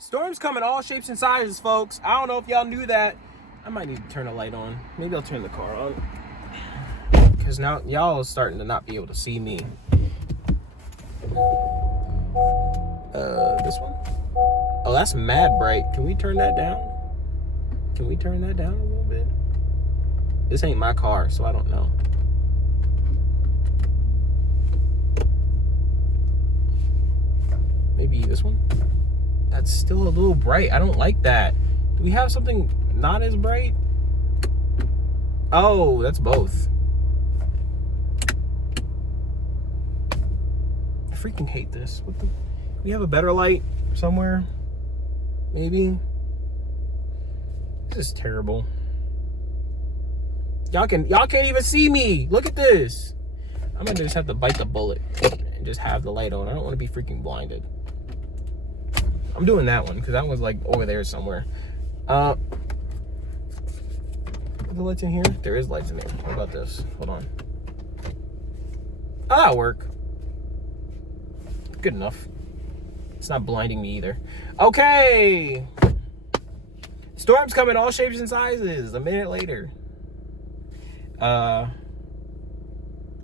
Storms come in all shapes and sizes, folks. I don't know if y'all knew that. I might need to turn the light on. Maybe I'll turn the car on. Because now y'all are starting to not be able to see me. This one? Oh, that's mad bright. Can we turn that down? Can we turn that down a little bit? This ain't my car, so I don't know. Maybe this one? That's still a little bright. I don't like that. Do we have something not as bright? Oh, that's both. I freaking hate this. What the? We have a better light somewhere? Maybe? This is terrible. Y'all can't even see me. Look at this. I'm gonna just have to bite the bullet and just have the light on. I don't want to be freaking blinded. I'm doing that one because that one's like over there somewhere. Are the lights in here? There is lights in there. What about this? Hold on. Oh, that'll work. Good enough. It's not blinding me either. Okay. Storms come in all shapes and sizes. A minute later.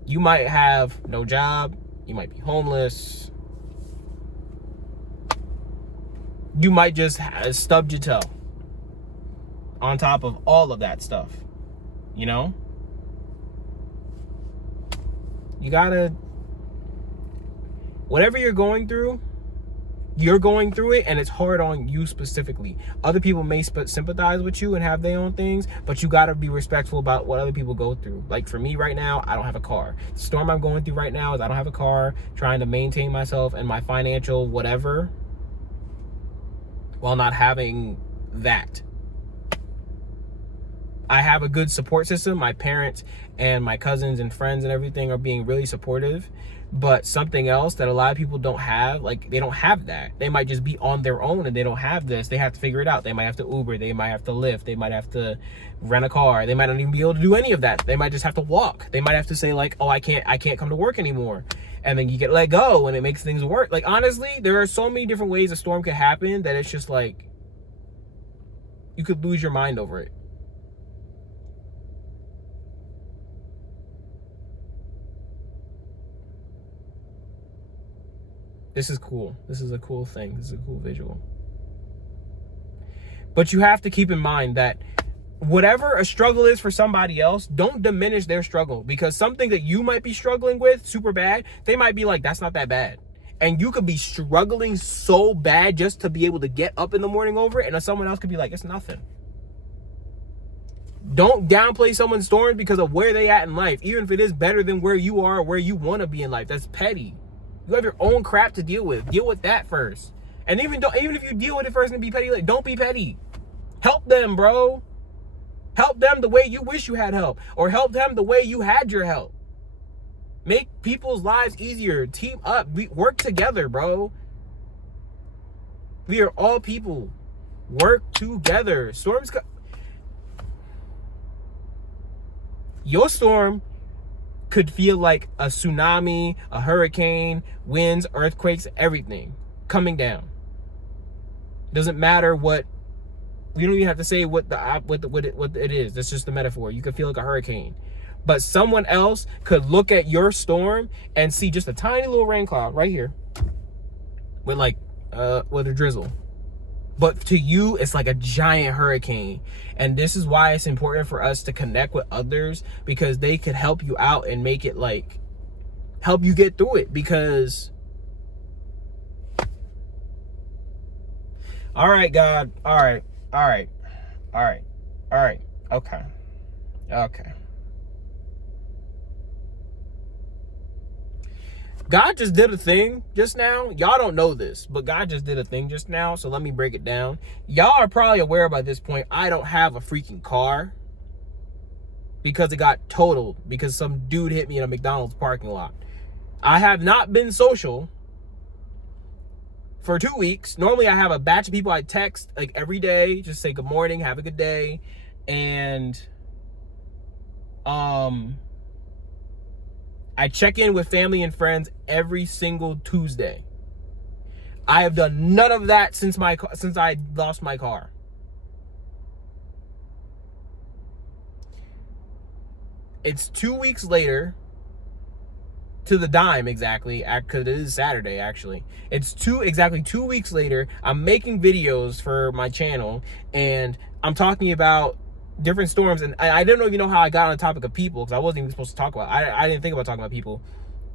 You might have no job. You might be homeless. You might just have stubbed your toe. On top of all of that stuff. You know? You gotta... Whatever you're going through it, and it's hard on you specifically. Other people may sympathize with you and have their own things, but you got to be respectful about what other people go through. Like for me right now, I don't have a car. The storm I'm going through right now is I don't have a car, trying to maintain myself and my financial whatever while not having that. I have a good support system. My parents and my cousins and friends and everything are being really supportive. But something else that a lot of people don't have, like they don't have that. They might just be on their own and they don't have this. They have to figure it out. They might have to Uber. They might have to Lyft. They might have to rent a car. They might not even be able to do any of that. They might just have to walk. They might have to say like, oh, I can't come to work anymore. And then you get let go and it makes things work. Like honestly, there are so many different ways a storm could happen that it's just like, you could lose your mind over it. This is cool. This is a cool thing. This is a cool visual. But you have to keep in mind that whatever a struggle is for somebody else, don't diminish their struggle, because something that you might be struggling with super bad, they might be like, that's not that bad. And you could be struggling so bad just to be able to get up in the morning over it, and someone else could be like, it's nothing. Don't downplay someone's storm because of where they at in life, even if it is better than where you are or where you want to be in life. That's petty. You have your own crap to deal with. Deal with that first. And even if you deal with it first and be petty, like, don't be petty. Help them, bro. Help them the way you wish you had help. Or help them the way you had your help. Make people's lives easier. Team up. We work together, bro. We are all people. Work together. Your storm could feel like a tsunami, a hurricane, winds, earthquakes, everything coming down. Doesn't matter what. You don't even have to say what it is. That's just the metaphor. You could feel like a hurricane, but someone else could look at your storm and see just a tiny little rain cloud right here, with a drizzle. But to you, it's like a giant hurricane. And this is why it's important for us to connect with others, because they could help you out and make it like, help you get through it. Because, all right, God. All right. Okay. God just did a thing just now. Y'all don't know this, but God just did a thing just now. So let me break it down. Y'all are probably aware by this point, I don't have a freaking car because it got totaled because some dude hit me in a McDonald's parking lot. I have not been social for 2 weeks. Normally I have a batch of people I text like every day, just say good morning, have a good day. And I check in with family and friends every single Tuesday. I have done none of that since I lost my car. It's 2 weeks later, to the dime exactly, because it is Saturday actually. It's exactly 2 weeks later. I'm making videos for my channel, and I'm talking about different storms, and I didn't even know how I got on the topic of people, because I wasn't even supposed to talk about. I didn't think about talking about people,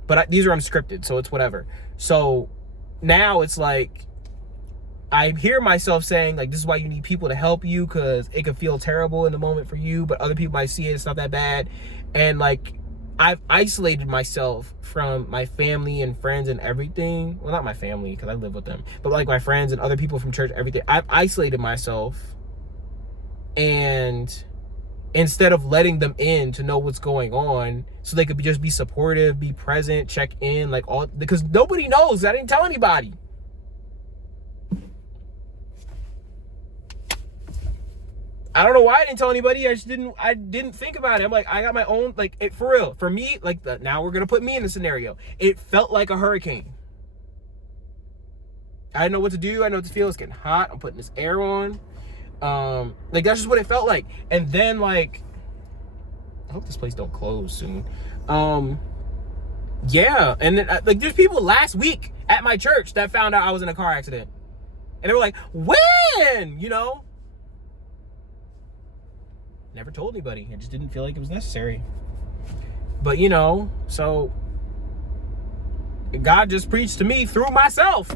but these are unscripted, so it's whatever. So now it's like I hear myself saying, like, this is why you need people to help you, because it could feel terrible in the moment for you, but other people might see it, it's not that bad. And like, I've isolated myself from my family and friends and everything. Well, not my family, because I live with them, but like my friends and other people from church, everything. I've isolated myself, and instead of letting them in to know what's going on, so they could just be supportive, be present, check in, like all, because nobody knows. I didn't tell anybody. I don't know why I didn't tell anybody. I didn't think about it. I'm like, I got my own, like, it for real. For me, like, now we're going to put me in the scenario. It felt like a hurricane. I didn't know what to do. I didn't know what to feel. It's getting hot. I'm putting this air on. Like, that's just what it felt like. And then, like, I hope this place don't close soon. Yeah. And then, like, there's people last week at my church that found out I was in a car accident. And they were like, when? You know? Never told anybody. I just didn't feel like it was necessary. But, you know, so God just preached to me through myself,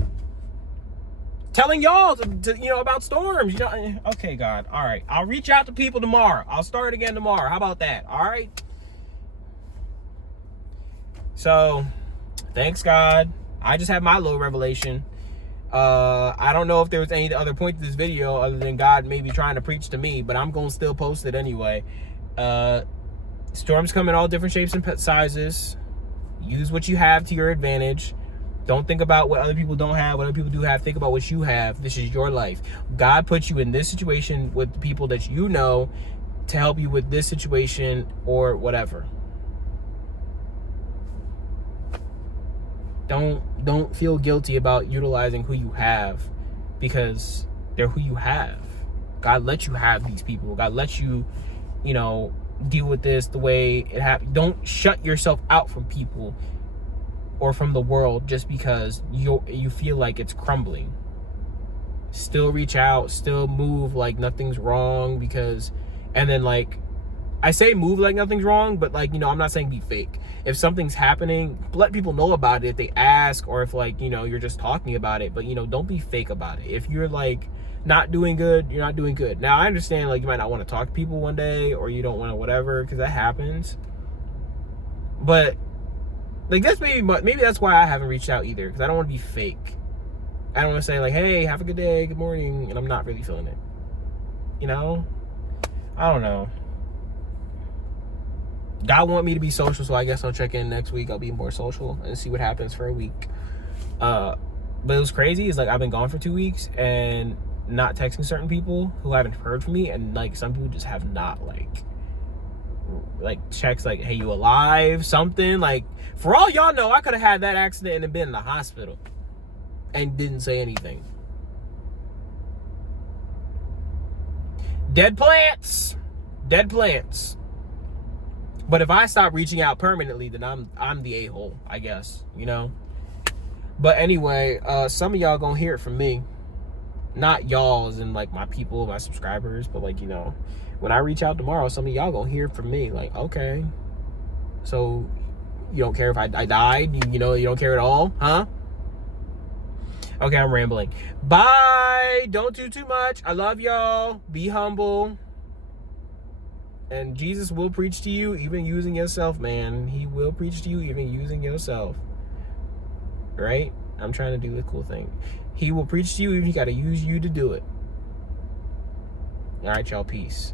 telling y'all to you know, about storms. You know, okay, God. All right. I'll reach out to people tomorrow. I'll start again tomorrow. How about that? All right. So, thanks, God. I just had my little revelation. I don't know if there was any other point to this video other than God maybe trying to preach to me, but I'm going to still post it anyway. Storms come in all different shapes and sizes. Use what you have to your advantage. Don't think about what other people don't have, what other people do have. Think about what you have. This is your life. God put you in this situation with the people that you know to help you with this situation or whatever. Don't feel guilty about utilizing who you have, because they're who you have. God let you have these people. God let you, you know, deal with this the way it happened. Don't shut yourself out from people or from the world just because you feel like it's crumbling. Still reach out, still move like nothing's wrong, because, and then, like, I say move like nothing's wrong, but, like, you know, I'm not saying be fake. If something's happening, let people know about it if they ask, or if, like, you know, you're just talking about it, but, you know, don't be fake about it. If you're, like, not doing good, you're not doing good. Now, I understand, like, you might not want to talk to people one day, or you don't want to whatever, because that happens. But, like, that's maybe that's why I haven't reached out either, because I don't want to be fake. I don't want to say, like, hey, have a good day, good morning, and I'm not really feeling it. You know? I don't know. God want me to be social, so I guess I'll check in next week. I'll be more social and see what happens for a week. But it was crazy. It's like I've been gone for 2 weeks and not texting certain people who haven't heard from me, and, like, some people just have not, like checks, like, hey, you alive? Something. Like, for all y'all know, I could have had that accident and been in the hospital and didn't say anything. Dead plants. Dead plants. But if I stop reaching out permanently, then I'm the a-hole, I guess, you know? But anyway, some of y'all gonna hear it from me. Not y'all as in, like, my people, my subscribers, but, like, you know, when I reach out tomorrow, some of y'all gonna hear from me. Like, okay, so you don't care if I died? You know, you don't care at all, huh? Okay, I'm rambling. Bye. Don't do too much. I love y'all. Be humble. And Jesus will preach to you even using yourself, man. He will preach to you even using yourself. Right? I'm trying to do the cool thing. He will preach to you even he got to use you to do it. All right, y'all. Peace.